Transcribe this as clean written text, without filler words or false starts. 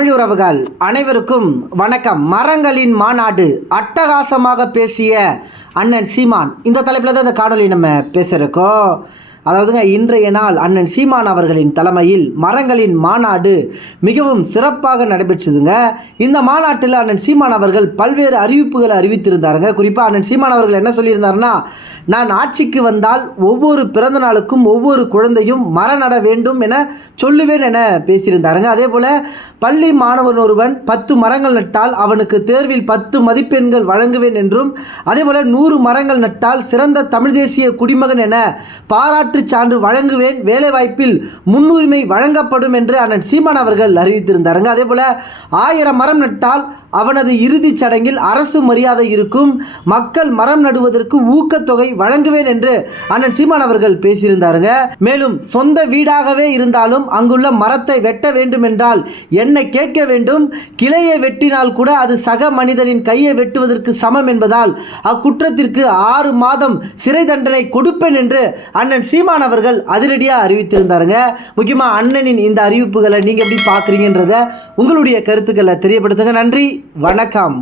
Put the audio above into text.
தமிழ் உறவுகள் அனைவருக்கும் வணக்கம். மரங்களின் மாநாடு அட்டகாசமாக பேசிய அண்ணன் சீமான், இந்த தலைப்பில் தான் இந்த காணொலி நம்ம பேசுகிறோம். அதாவதுங்க, இன்றைய நாள் அண்ணன் சீமான் அவர்களின் தலைமையில் மரங்களின் மாநாடு மிகவும் சிறப்பாக நடைபெற்றதுங்க. இந்த மாநாட்டில் அண்ணன் சீமான் அவர்கள் பல்வேறு அறிவிப்புகளை அறிவித்திருந்தாருங்க. குறிப்பாக அண்ணன் சீமான் அவர்கள் என்ன சொல்லியிருந்தாருன்னா, நான் ஆட்சிக்கு வந்தால் ஒவ்வொரு பிறந்த நாளுக்கும் ஒவ்வொரு குழந்தையும் மரம் நட வேண்டும் என சொல்லுவேன் என பேசியிருந்தாருங்க. அதே போல் பள்ளி மாணவன் ஒருவன் 10 மரங்கள் நட்டால் அவனுக்கு தேர்வில் 10 மதிப்பெண்கள் வழங்குவேன் என்றும், அதே போல் 100 மரங்கள் நட்டால் சிறந்த தமிழ் தேசிய குடிமகன் என பாராட்டு சான்று வழங்குவேன், வேலைவாய்ப்பில் முன்னுரிமை வழங்கப்படும் என்று அண்ணன் சீமான் அவர்கள் அறிவித்திருந்தாருங்க. அதே போல் 1000 மரம் நட்டால் அவனது இறுதிச் சடங்கில் அரசு மரியாதை இருக்கும், மக்கள் மரம் நடுவதற்கு ஊக்கத்தொகை வழங்குவேன் என்று அண்ணன் சீமான் அவர்கள் பேசியிருந்தாருங்க. மேலும் சொந்த வீடாகவே இருந்தாலும் அங்குள்ள மரத்தை வெட்ட வேண்டும் என்றால் என்னை கேட்க வேண்டும், கிளையை வெட்டினால் கூட அது சக மனிதனின் கையை வெட்டுவதற்கு சமம் என்பதால் அக்குற்றத்திற்கு 6 மாதம் சிறை தண்டனை கொடுப்பேன் என்று அண்ணன் சீமான் அவர்கள் அதிரடியாக அறிவித்திருந்தாருங்க. முக்கியமாக அண்ணனின் இந்த அறிவிப்புகளை நீங்கள் எப்படி பார்க்குறீங்கன்றத உங்களுடைய கருத்துக்களை தெரியப்படுத்துங்க. நன்றி, வணக்கம்.